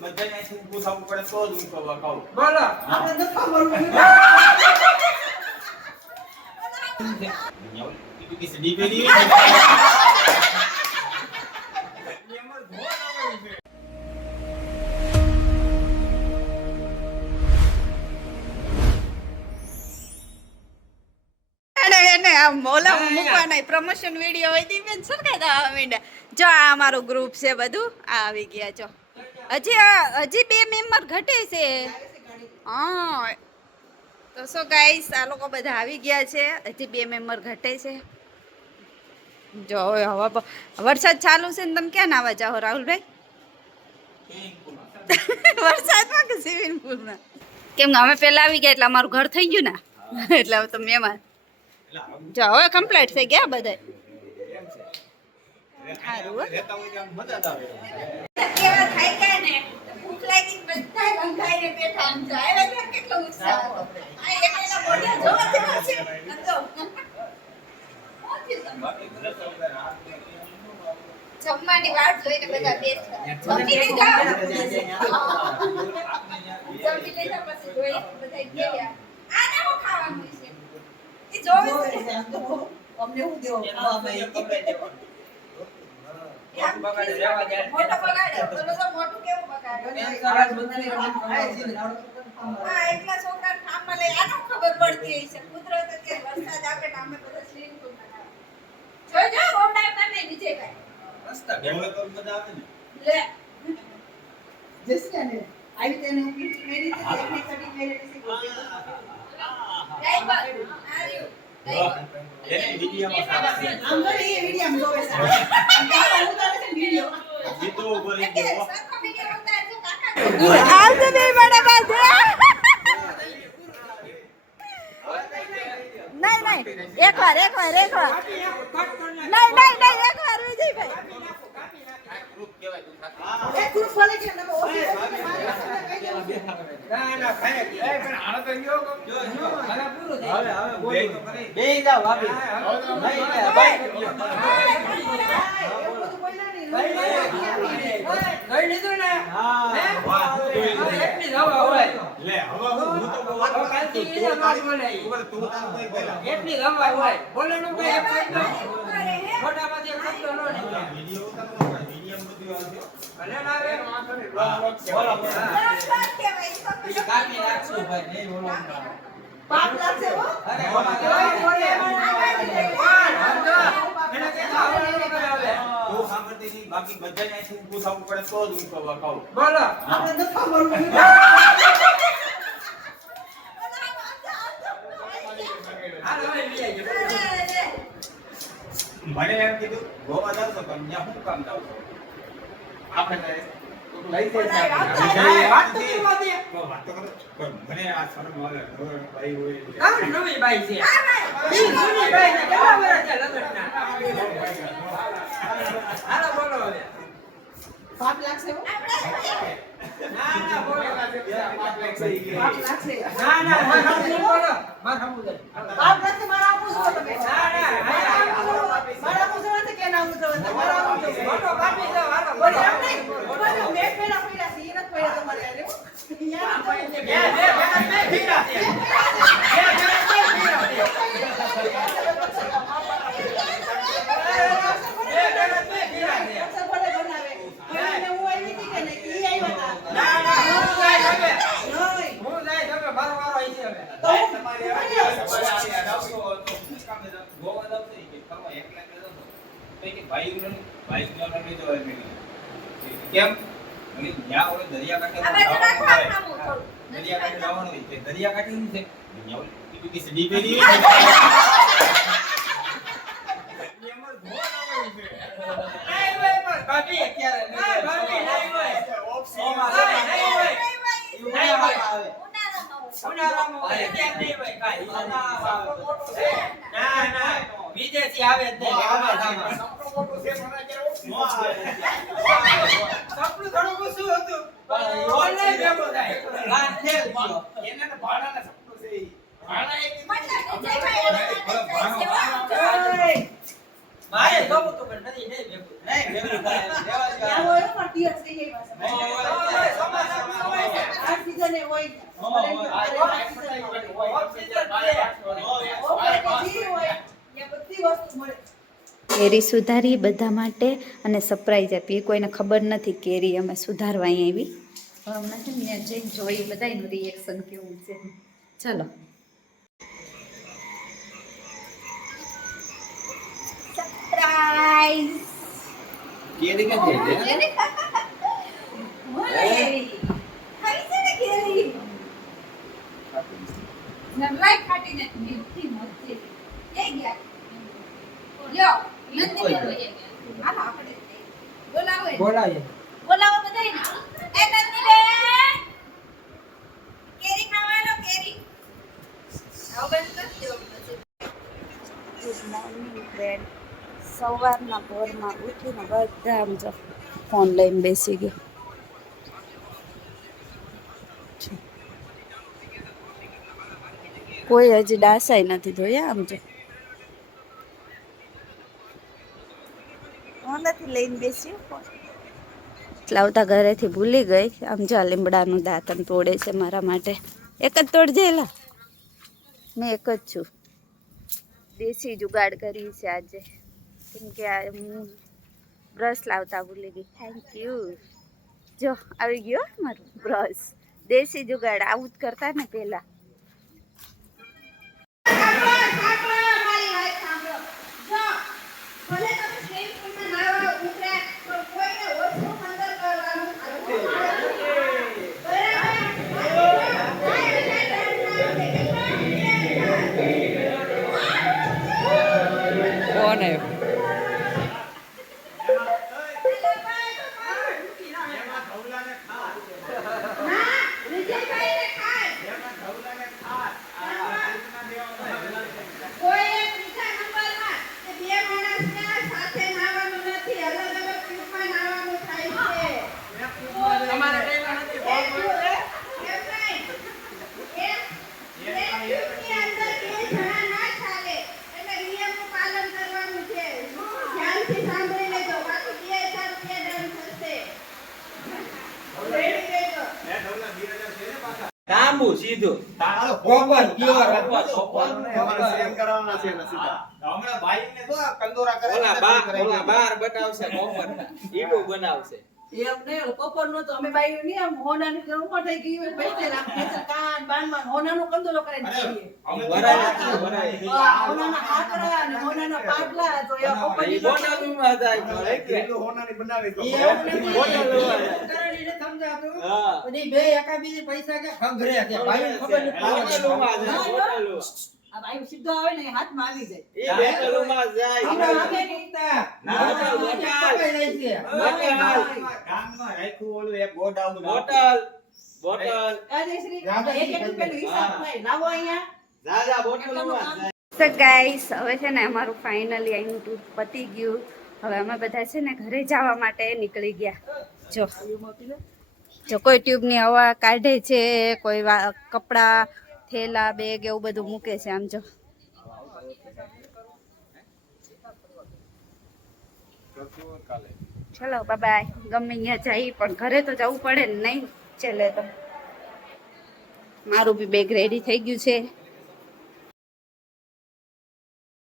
બધાને શું પૂછવું પડે તો જ હું કહું. બોલો આપણે ન ખબર મોલા મૂકવાના પ્રમોશન વિડીયો હોય તી બેન સરકાતા મીંડા જો આ અમારું ગ્રુપ છે બધું આ આવી ગયા જો હજી 2 મેમ્બર ઘટે છે હા તો સો ગાઈસ આ લોકો બધા આવી ગયા છે હજી 2 મેમ્બર ઘટે છે જો હવે વરસાદ ચાલુ છે ને તમે ક્યાં નાવા જાઓ રાહુલભાઈ વરસાદમાં કે સ્વિમિંગ પુલમાં કેમ કે અમે પહેલા આવી ગયા એટલે અમારું ઘર થઈ ગયું ને એટલે હવે તો મહેમાન જો હવે કમ્પ્લીટ થઈ ગયા બધા સારું કેવા થાય કે ને ભૂખ લાગી બધા બંધાઈને બેઠા આમ જાય કેટલો ઉત્સાહ હતો આ એકલા બોલ્યા જોવા જેવા છે જમવાની વાટ જોઈને બધા બેઠા જમી લીધા પછી જોઈ બધા ગયા આને હું ખાવાનું છે એ જોવે છે અમને હું દેવો મોટો બગાડે તો મોટું કેવું બગાડે એટલા છોકરા ઠામમાં લઈ આનો ખબર પડતી હશે કુદરત કે વરસાદ આપે ને અમે બધા સ્વિમિંગ પુલ બનાવે જો ઓમડા તમે નીચે કાય રસ્તા ડેવલપર બધા આવે ને લે જસ્યાને આવી તેને ઉપી મેરી છે એકની સડી મેરી છે રાઈટ બાર આર્યું એને વિડિયોમાં સાચી આમ તો એ વિડિયો જોવે છે કાકા ઉતારે છે વિડિયો જીતો બોલી કે સરખો વિડિયો ઉતાર છે કાકા આલ તો બે બડા બાજુ નહીં એકવાર નહીં એકવાર વિજયભાઈ ગ્રુપ કહેવાય તું એક ગ્રુપ બોલે છે ને ઓફિસ ના ખાય એ પણ હાલો તો ગયો હવે પૂરું થઈ હવે બોલ તો કરે બે જાવ ભાભી નહીં બાય ગઈ લીધું ને હા એટલી દવા હોય લે હવે હું તો બોલવા કાલથી એને ન બોલાય તું તાર કોઈ પહેલા એટલી દવા હોય બોલે નું કઈ એક શબ્દ મોટા માંથી એક શબ્દ નો નીકળે વિડિયો ઉતારવાનો વિડિયો બધું આવશે ભલે ના આવે બોલો બીજું કાપી નાખશું ભાઈ નહીં બોલો પાપ લાગશે હો અરે એને કે આવડે કરાવે તું સાંભળતી નહીં બાકી બધાને શું પૂછવું પડે તો જ હું કહું બોલો આપણે ન ખબર હાલ હવે લઈ આવજો મને એમ કીધું ગોવા જાવ છો પણ ત્યાં શું કામ જાવ છો આપણે લઈ જાય વાત તો કરવા દે વાત તો કરો પણ મને આ શરમ આવે હવે ભાઈ હોય આ નવી બાઈ છે ઈ જૂની બાઈ ને કેટલા વર્ષ છે લગનના હાલો બોલો હવે પાપ લાગશે હો ના બોલો પાપ લાગશે ના બોલો માર સમુ દે પાપ લાગશે મારા આપું છો તમે ના મારા આપું છો કે ના આપું છો મારા આપું છો મોટો કાપી જાવ હાલો બોલો એમ નહીં બોલો મેં પેલા પૈડા છે એને પૈડા તમારે આલે યાર બે ભીડા છે કેમ ત્યાં ઓલો દરિયાકાંઠે જવાનું હોય દરિયાકાંઠે શું છે ટીપી સીડી પેલી વિદેશી આવે જ નહીં સપનું થોડું ઓછું હતું ઓનલાઈન ભેગો થાય રાત ખેલ એને તો ભાડાના સપનું છે ભાડા એક મારે જોવું તો પણ નથી નહીં ભેગું નહીં ભેગું થાય લેવા જ ત્યાં હોય પણ પિયર થઈ ગઈ પાછા. હોય, ચોમાસામાં હોય. આ સિઝને હોય. કેરી સુધારી બધા માટે અને સરપ્રાઈઝ આપી. કોઈને ખબર નથી કેરી અમે સુધારવા અહીં આવી. હમણાં છે ને ત્યાં જઈને જોઈ બધાનું રિએક્શન કેવું છે. ચલો સરપ્રાઈઝ કેરી કે છે બોલાય બોલાવો બધાય એ નંદીબેન કેરી ખાવાનો કેરી આવો બંધ કરી દો. Good morning friend. સવારના પોરમાં ઉઠીને બધા આમ જો ફોન લઈને બેસી ગયા. કોઈ હજી ડાસાઈ નથી ધોયા. આમ જો નથી લઈને બેસ્યું ફોન. લાવતા ઘરેથી ભૂલી ગઈ. આમ જો આ લીમડાનું દાંતણ તોડે છે મારા માટે. એક જ તોડજેલા. મેં એક જ છું. દેશી જુગાડ કરી છે આજે કેમ કે હું બ્રશ લાવતા ભૂલી ગઈ. Thank you. જો આવી ગયો મારું બ્રશ. દેશી જુગાડ આવું જ કરતા ને પહેલા. કોણ હે તાંબુ સીધું કોપર પ્યોર હમણાં ભાઈને તો કંદોરા કરે ઓલા બાર બતાવશે કોપર ઈડું બનાવશે. એમ ને કોપર નો તો અમે બાઈ ની આમ હોનાની ઉંમર થઈ ગઈ હોય પૈસે રાખે કાન બાનમાં હોનાનો કંદોરો કરીને દઈએ. હોનાના આકરા અને હોનાના પાટલા તો એ કોપર ની બોટલમાં જાય હોનાની બનાવી તો કરીને સમજાતું હા બધી બે એકાબીજી પૈસા કે ખંભરે કે ભાઈ ખબર બોટલમાં જાય નથી બોટલો આ ભાઈ સીધો આવે ને હાથમાં આવી જાય એ બોટલમાં જાય આવે નીકતા ગામમાં રાખ્યું ઓલું એક ગોડાઉન બોટલ બોટલ જા જા બોટલમાં જાય. તો ગાઈસ હવે છે ને અમારું ફાઇનલી અહીંનું ટૂર પતી ગયું. હવે અમે બધા છે ને ઘરે જવા માટે નીકળી ગયા. જો કોઈ ટ્યુબની હવા કાઢે છે, કોઈ કપડાં થેલા બેગ એવું બધું મૂકે છે. આમ જો ચલો બાય. ગમે અહીંયા જઈ પણ ઘરે તો જવું પડે ને, નહીં ચાલે તો. મારું બી બેગ રેડી થઈ ગયું છે.